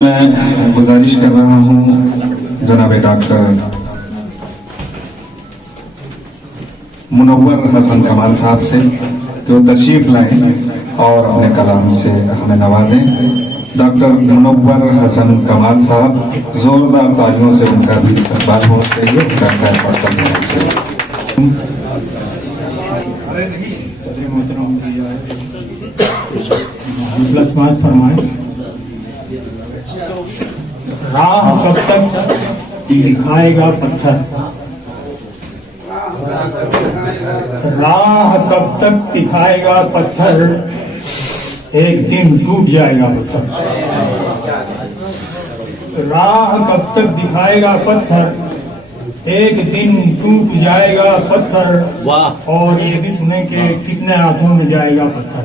میں گزارش کر رہا ہوں جناب ڈاکٹر منور حسن کمال صاحب سے کہ وہ تشریف لائیں اور اپنے کلام سے ہمیں نوازیں۔ ڈاکٹر منور حسن کمال صاحب، زوردار تالیوں سے ان کا بھی استقبال ہونا چاہیے، ان کا خیر مقدم ہونا چاہیے۔ صدر محترم پلس پانچ فرمائیں۔ راہ کب تک دکھائے گا پتھر، راہ کب تک دکھائے گا پتھر، ایک دن ٹوٹ جائے گا پتھر۔ راہ کب تک دکھائے گا پتھر، ایک دن ٹوٹ جائے گا پتھر۔ اور یہ بھی سنیں کہ کتنے ہاتھوں میں جائے گا پتھر،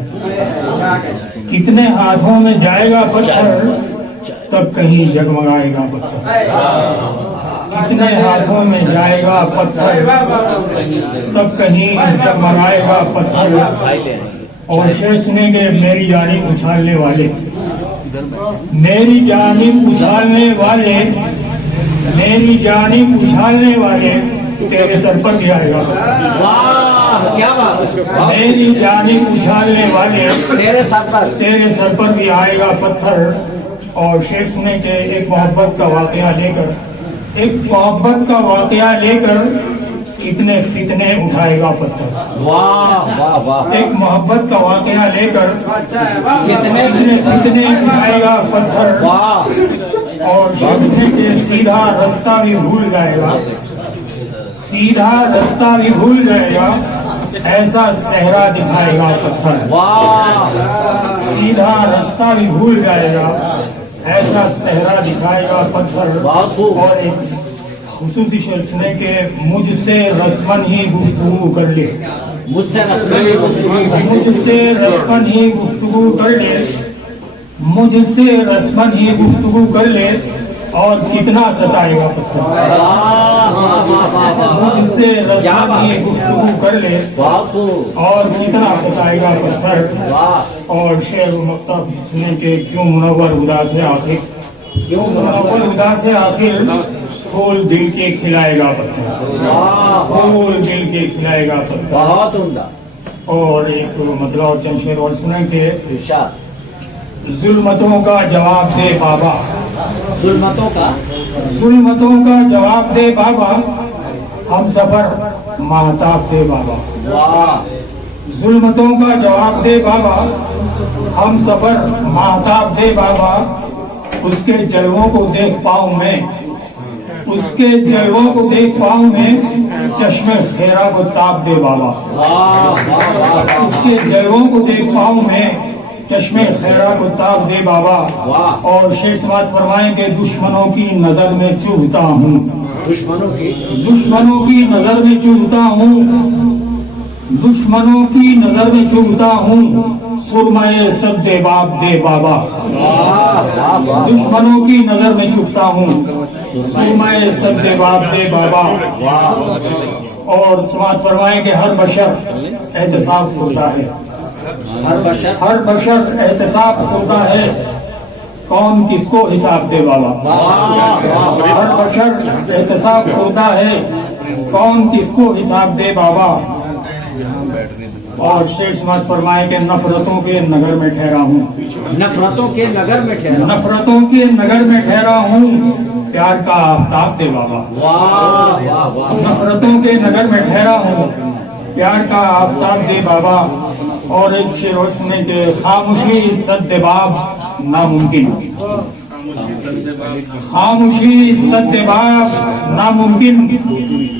کتنے ہاتھوں میں جائے گا پتھر، تب کہیں جگمگائے گا پتھر۔ کتنے ہاتھوں میں جائے گا پتھر، تب کہیں جگمگائے گا پتھر۔ اور شعر سنیں گے، میری جانب اچھالنے والے، میری جانب اچھالنے والے، میری جانب اچھالنے والے، تیرے سر پر بھی آئے گا۔ میری جانب اچھالنے والے، تیرے سر پر بھی آئے گا پتھر۔ اور شعر سنیں کہ ایک محبت کا واقعہ لے کر، ایک محبت کا واقعہ لے کر کتنے فتنے اٹھائے گا پتھر۔ ایک محبت کا واقعہ لے کر کتنے فتنے اٹھائے گا پتھر۔ اور شعر سنیں کہ سیدھا رستہ بھی بھول جائے گا، سیدھا رستہ بھی بھول جائے گا، ایسا صحرا دکھائے گا پتھر۔ سیدھا رستہ بھی بھول جائے گا، ایسا صحرا دکھائے گا پتھر۔ اور ایک خصوصی شعر سنیں کہ مجھ سے رسمن ہی گفتگو کر لے، مجھ سے رسمن ہی گفتگو کر لے، مجھ سے رسمن ہی گفتگو کر لے، اور کتنا ستائے گا پتھر۔ مجھ سے رسمن ہی گفتگو کر لے، اور کتنا ستائے گا پتھر۔ اور شعر و مکتب سنیں کہ کیوں منور اداس ہے آخر، کیوں منور اداس ہے آخر، پھول دل کے کھلائے گا پتھر، پھول دل کے کھلائے گا پتھر۔ بہت عمدہ۔ اور ایک مطلب اور چند شعر اور سنیں کہ ظلمتوں کا جواب دے بابا، ظلمتوں کا ظلمتوں کا جواب دے بابا، ہم سفر ماہتاب دے بابا۔ ظلمتوں کا جواب دے بابا، ہم سفر ماہتاب دے بابا، اس کے جلووں کو دیکھ پاؤں میں، اس کے جلووں کو دیکھ پاؤں میں، چشم خیرہ کو تاب دے بابا۔ اس کے جلووں کو دیکھ پاؤں میں، چشم خیرہ کو تاب دے بابا۔ اور شعر سماعت فرمائیں کہ دشمنوں کی نظر میں چبھتا ہوں، دشمنوں کی نظر میں چبھتا ہوں، دشمنوں کی نظر میں چبھتا ہوں، سرمائے سب دے باب دے بابا۔ دشمنوں کی نظر میں چبھتا ہوں، سرمائے سب دے باب دے بابا۔ اور سماعت فرمائیں کہ ہر بشر احتساب ہوتا ہے، ہر بشر احتساب ہوتا ہے، کون کس کو حساب دے بابا۔ ہر بشر احتساب ہوتا ہے، کون کس کو حساب دے بابا۔ اور شعر سماعت فرمائیں کہ نفرتوں کے نگر میں ٹھہرا ہوں، نفرتوں کے نگر میں ٹھہرا، نفرتوں کے نگر میں ٹھہرا ہوں، پیار کا آفتاب دے بابا۔ نفرتوں کے نگر میں ٹھہرا ہوں، پیار کا آفتاب دے بابا۔ اور ایک شعر اور سنیں کہ خاموشی سد باب ناممکن، خاموشی سد باب ناممکن،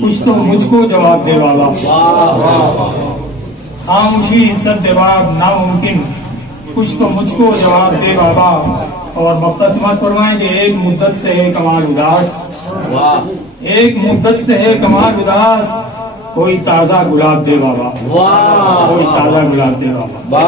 کچھ تو مجھ کو جواب دے بابا۔ خاموشی سد باب ناممکن، کچھ تو مجھ کو جواب دے بابا۔ اور مختصمات فرمائیں کہ ایک مدت سے ہے کمال اداس، ایک مدت سے ہے کمال اداس، کوئی تازہ گلاب دے بابا، کوئی تازہ گلاب دے بابا۔